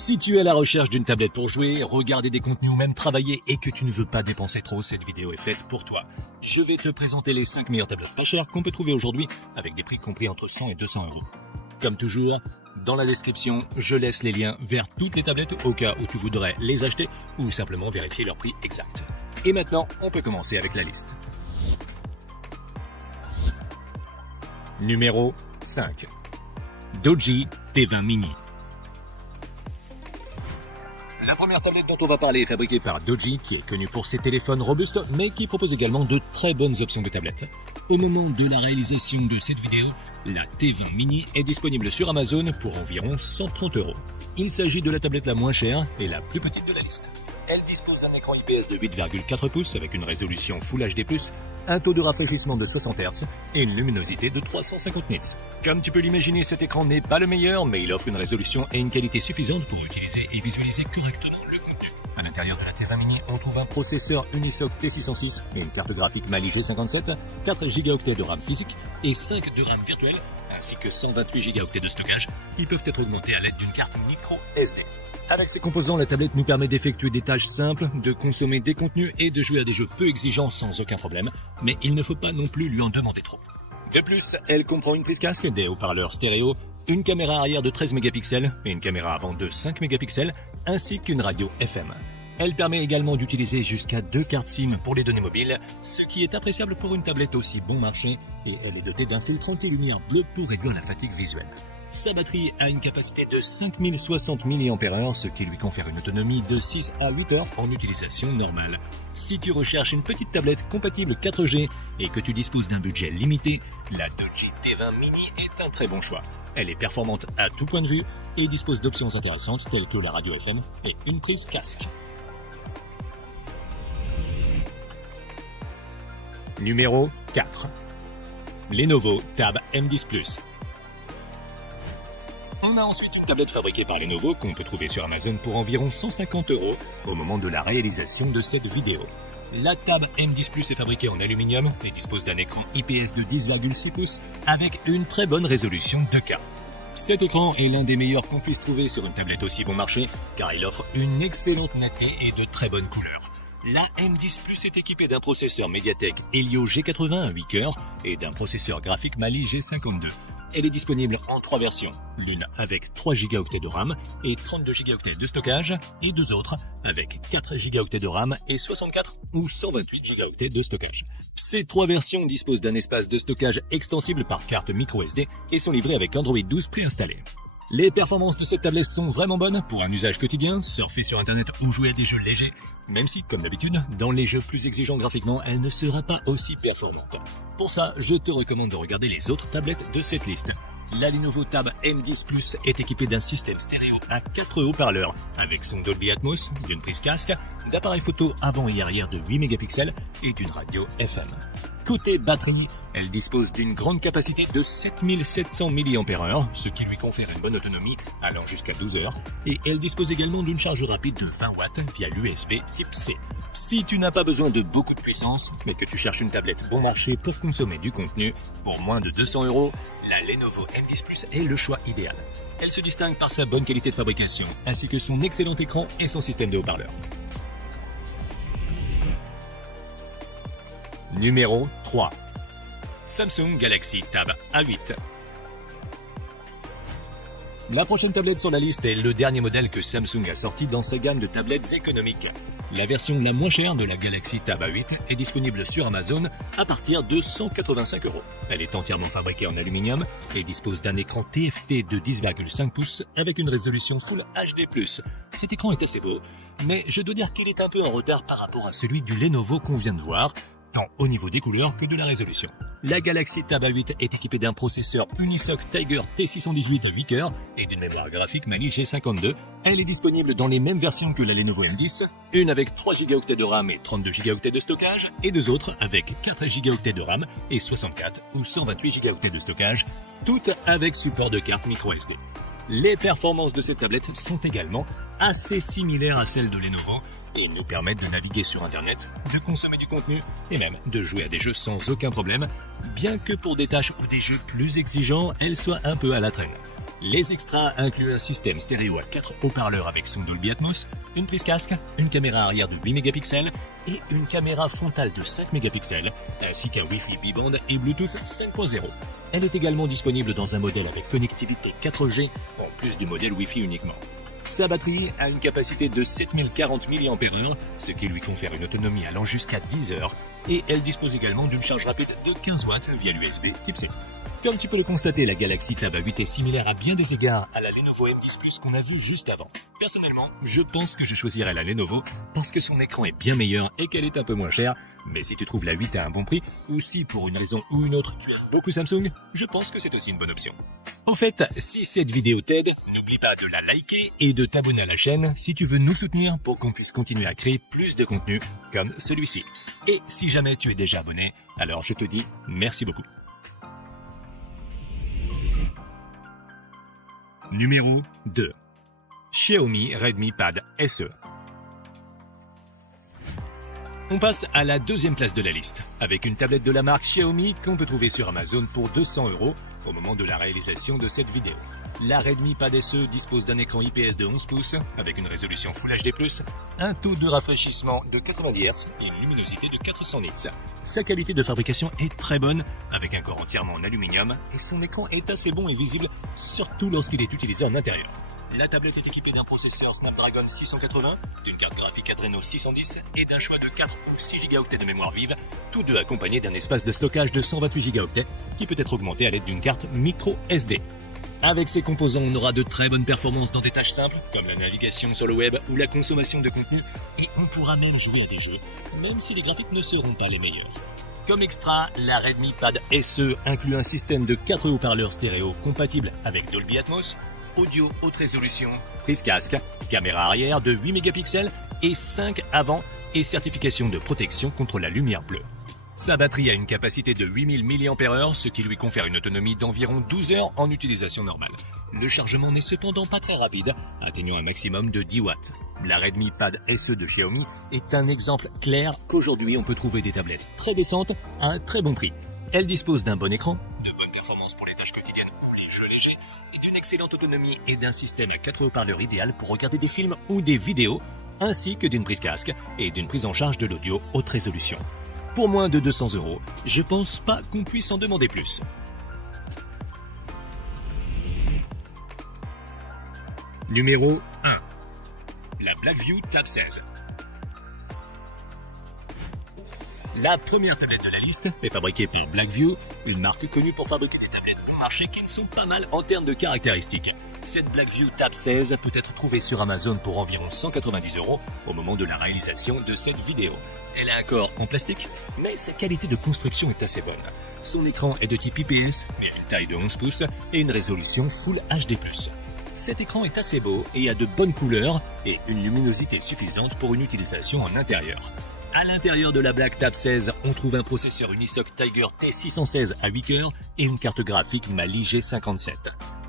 Si tu es à la recherche d'une tablette pour jouer, regarder des contenus ou même travailler et que tu ne veux pas dépenser trop, cette vidéo est faite pour toi. Je vais te présenter les 5 meilleures tablettes pas chères qu'on peut trouver aujourd'hui avec des prix compris entre 100 et 200 euros. Comme toujours, dans la description, je laisse les liens vers toutes les tablettes au cas où tu voudrais les acheter ou simplement vérifier leur prix exact. Et maintenant, on peut commencer avec la liste. Numéro 5. Doji T20 Mini. La première tablette dont on va parler est fabriquée par Doji, qui est connu pour ses téléphones robustes, mais qui propose également de très bonnes options de tablettes. Au moment de la réalisation de cette vidéo, la T20 Mini est disponible sur Amazon pour environ 130 euros. Il s'agit de la tablette la moins chère et la plus petite de la liste. Elle dispose d'un écran IPS de 8,4 pouces avec une résolution Full HD+, un taux de rafraîchissement de 60 Hz et une luminosité de 350 nits. Comme tu peux l'imaginer, cet écran n'est pas le meilleur, mais il offre une résolution et une qualité suffisante pour utiliser et visualiser correctement le contenu. À l'intérieur de la T20 Mini, on trouve un processeur Unisoc T606 et une carte graphique Mali G57, 4 Go de RAM physique et 5 de RAM virtuelle, ainsi que 128 Go de stockage qui peuvent être augmentés à l'aide d'une carte micro SD. Avec ces composants, la tablette nous permet d'effectuer des tâches simples, de consommer des contenus et de jouer à des jeux peu exigeants sans aucun problème, mais il ne faut pas non plus lui en demander trop. De plus, elle comprend une prise casque, des haut-parleurs stéréo, une caméra arrière de 13 mégapixels et une caméra avant de 5 mégapixels, ainsi qu'une radio FM. Elle permet également d'utiliser jusqu'à 2 cartes SIM pour les données mobiles, ce qui est appréciable pour une tablette aussi bon marché, et elle est dotée d'un filtre anti-lumière bleu pour réduire la fatigue visuelle. Sa batterie a une capacité de 5060 mAh, ce qui lui confère une autonomie de 6 à 8 heures en utilisation normale. Si tu recherches une petite tablette compatible 4G et que tu disposes d'un budget limité, la Doji T20 Mini est un très bon choix. Elle est performante à tout point de vue et dispose d'options intéressantes telles que la radio FM et une prise casque. Numéro 4. Lenovo Tab M10 Plus. On a ensuite une tablette fabriquée par Lenovo qu'on peut trouver sur Amazon pour environ 150 euros au moment de la réalisation de cette vidéo. La Tab M10 Plus est fabriquée en aluminium et dispose d'un écran IPS de 10,6 pouces avec une très bonne résolution 2K. Cet écran est l'un des meilleurs qu'on puisse trouver sur une tablette aussi bon marché car il offre une excellente netteté et de très bonnes couleurs. La M10 Plus est équipée d'un processeur Mediatek Helio G80 à 8 cœurs et d'un processeur graphique Mali G52. Elle est disponible en 3 versions, l'une avec 3 Go de RAM et 32 Go de stockage, et deux autres avec 4 Go de RAM et 64 ou 128 Go de stockage. Ces 3 versions disposent d'un espace de stockage extensible par carte micro SD et sont livrées avec Android 12 préinstallé. Les performances de cette tablette sont vraiment bonnes pour un usage quotidien, surfer sur internet ou jouer à des jeux légers, même si, comme d'habitude, dans les jeux plus exigeants graphiquement, elle ne sera pas aussi performante. Pour ça, je te recommande de regarder les autres tablettes de cette liste. La Lenovo Tab M10 Plus est équipée d'un système stéréo à 4 haut-parleurs, avec son Dolby Atmos, d'une prise casque, d'appareils photo avant et arrière de 8 mégapixels et d'une radio FM. Côté batterie, elle dispose d'une grande capacité de 7700 mAh, ce qui lui confère une bonne autonomie allant jusqu'à 12 heures, et elle dispose également d'une charge rapide de 20 watts via l'USB type C. Si tu n'as pas besoin de beaucoup de puissance, mais que tu cherches une tablette bon marché pour consommer du contenu, pour moins de 200 euros, la Lenovo M10 Plus est le choix idéal. Elle se distingue par sa bonne qualité de fabrication, ainsi que son excellent écran et son système de haut-parleurs. Numéro 3. Samsung Galaxy Tab A8. La prochaine tablette sur la liste est le dernier modèle que Samsung a sorti dans sa gamme de tablettes économiques. La version la moins chère de la Galaxy Tab A8 est disponible sur Amazon à partir de 185 euros. Elle est entièrement fabriquée en aluminium et dispose d'un écran TFT de 10,5 pouces avec une résolution Full HD+. Cet écran est assez beau, mais je dois dire qu'il est un peu en retard par rapport à celui du Lenovo qu'on vient de voir, tant au niveau des couleurs que de la résolution. La Galaxy Tab A8 est équipée d'un processeur Unisoc Tiger T618 à 8 cœurs et d'une mémoire graphique Mali G52. Elle est disponible dans les mêmes versions que la Lenovo M10, une avec 3 Go de RAM et 32 Go de stockage, et deux autres avec 4 Go de RAM et 64 ou 128 Go de stockage, toutes avec support de carte micro SD. Les performances de cette tablette sont également assez similaires à celles de Lenovo et nous permettent de naviguer sur Internet, de consommer du contenu et même de jouer à des jeux sans aucun problème, bien que pour des tâches ou des jeux plus exigeants, elles soient un peu à la traîne. Les extras incluent un système stéréo à 4 haut-parleurs avec son Dolby Atmos, une prise casque, une caméra arrière de 8 mégapixels et une caméra frontale de 5 mégapixels, ainsi qu'un Wi-Fi bi-band et Bluetooth 5.0. Elle est également disponible dans un modèle avec connectivité 4G, en plus du modèle Wi-Fi uniquement. Sa batterie a une capacité de 7040 mAh, ce qui lui confère une autonomie allant jusqu'à 10 heures, et elle dispose également d'une charge rapide de 15 watts via l'USB Type C. Comme tu peux le constater, la Galaxy Tab A8 est similaire à bien des égards à la Lenovo M10 Plus qu'on a vu juste avant. Personnellement, je pense que je choisirais la Lenovo parce que son écran est bien meilleur et qu'elle est un peu moins chère. Mais si tu trouves la 8 à un bon prix, ou si pour une raison ou une autre tu aimes beaucoup Samsung, je pense que c'est aussi une bonne option. Au fait, si cette vidéo t'aide, n'oublie pas de la liker et de t'abonner à la chaîne si tu veux nous soutenir pour qu'on puisse continuer à créer plus de contenu comme celui-ci. Et si jamais tu es déjà abonné, alors je te dis merci beaucoup. Numéro 2. Xiaomi Redmi Pad SE. On passe à la deuxième place de la liste, avec une tablette de la marque Xiaomi qu'on peut trouver sur Amazon pour 200 € au moment de la réalisation de cette vidéo. La Redmi Pad SE dispose d'un écran IPS de 11 pouces avec une résolution Full HD+, un taux de rafraîchissement de 90 Hz et une luminosité de 400 nits. Sa qualité de fabrication est très bonne, avec un corps entièrement en aluminium, et son écran est assez bon et visible, surtout lorsqu'il est utilisé en intérieur. La tablette est équipée d'un processeur Snapdragon 680, d'une carte graphique Adreno 610 et d'un choix de 4 ou 6 Go de mémoire vive, tous deux accompagnés d'un espace de stockage de 128 Go qui peut être augmenté à l'aide d'une carte micro SD. Avec ces composants, on aura de très bonnes performances dans des tâches simples, comme la navigation sur le web ou la consommation de contenu, et on pourra même jouer à des jeux, même si les graphiques ne seront pas les meilleurs. Comme extra, la Redmi Pad SE inclut un système de 4 haut-parleurs stéréo compatible avec Dolby Atmos, audio haute résolution, prise casque, caméra arrière de 8 mégapixels et 5 avant et certification de protection contre la lumière bleue. Sa batterie a une capacité de 8000 mAh, ce qui lui confère une autonomie d'environ 12 heures en utilisation normale. Le chargement n'est cependant pas très rapide, atteignant un maximum de 10 watts. La Redmi Pad SE de Xiaomi est un exemple clair qu'aujourd'hui on peut trouver des tablettes très décentes à un très bon prix. Elle dispose d'un bon écran, de bonnes performances pour les tâches quotidiennes ou les jeux légers, et d'une excellente autonomie et d'un système à 4 haut-parleurs idéal pour regarder des films ou des vidéos, ainsi que d'une prise casque et d'une prise en charge de l'audio haute résolution. Pour moins de 200 €, je pense pas qu'on puisse en demander plus. Numéro 1. La Blackview Tab 16. La première tablette de la liste est fabriquée par Blackview, une marque connue pour fabriquer des tablettes bon marché qui ne sont pas mal en termes de caractéristiques. Cette Blackview Tab 16 peut être trouvée sur Amazon pour environ 190 € au moment de la réalisation de cette vidéo. Elle a un corps en plastique, mais sa qualité de construction est assez bonne. Son écran est de type IPS, mais à une taille de 11 pouces et une résolution Full HD+. Cet écran est assez beau et a de bonnes couleurs et une luminosité suffisante pour une utilisation en intérieur. À l'intérieur de la Black Tab 16, on trouve un processeur Unisoc Tiger T616 à 8 cœurs et une carte graphique Mali G57.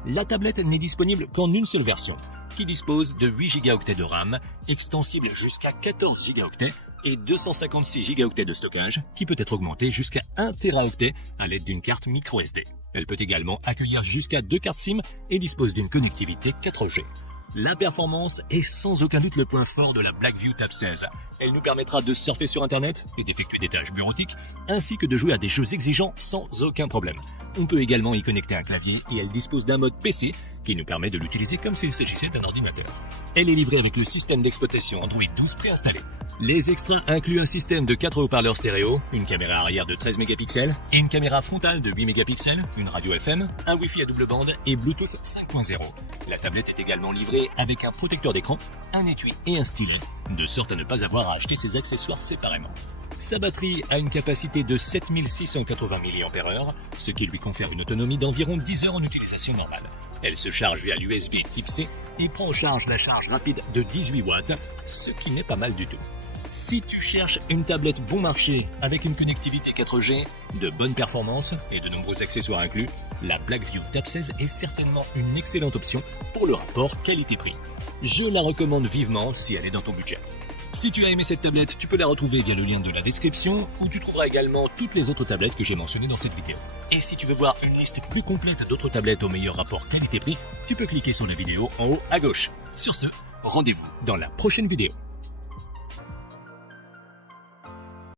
La tablette n'est disponible qu'en une seule version, qui dispose de 8 Go de RAM, extensible jusqu'à 14 Go et 256 Go de stockage, qui peut être augmenté jusqu'à 1 Teraoctet à l'aide d'une carte microSD. Elle peut également accueillir jusqu'à 2 cartes SIM et dispose d'une connectivité 4G. La performance est sans aucun doute le point fort de la Blackview Tab 16. Elle nous permettra de surfer sur Internet et d'effectuer des tâches bureautiques, ainsi que de jouer à des jeux exigeants sans aucun problème. On peut également y connecter un clavier et elle dispose d'un mode PC qui nous permet de l'utiliser comme s'il s'agissait d'un ordinateur. Elle est livrée avec le système d'exploitation Android 12 préinstallé. Les extras incluent un système de 4 haut-parleurs stéréo, une caméra arrière de 13 mégapixels et une caméra frontale de 8 mégapixels, une radio FM, un Wi-Fi à double bande et Bluetooth 5.0. La tablette est également livrée avec un protecteur d'écran, un étui et un stylet, de sorte à ne pas avoir à acheter ses accessoires séparément. Sa batterie a une capacité de 7680 mAh, ce qui lui confère une autonomie d'environ 10 heures en utilisation normale. Elle se charge via l'USB Type C et prend en charge la charge rapide de 18 watts, ce qui n'est pas mal du tout. Si tu cherches une tablette bon marché avec une connectivité 4G, de bonnes performances et de nombreux accessoires inclus, la Blackview Tab 16 est certainement une excellente option pour le rapport qualité-prix. Je la recommande vivement si elle est dans ton budget. Si tu as aimé cette tablette, tu peux la retrouver via le lien de la description où tu trouveras également toutes les autres tablettes que j'ai mentionnées dans cette vidéo. Et si tu veux voir une liste plus complète d'autres tablettes au meilleur rapport qualité-prix, tu peux cliquer sur la vidéo en haut à gauche. Sur ce, rendez-vous dans la prochaine vidéo.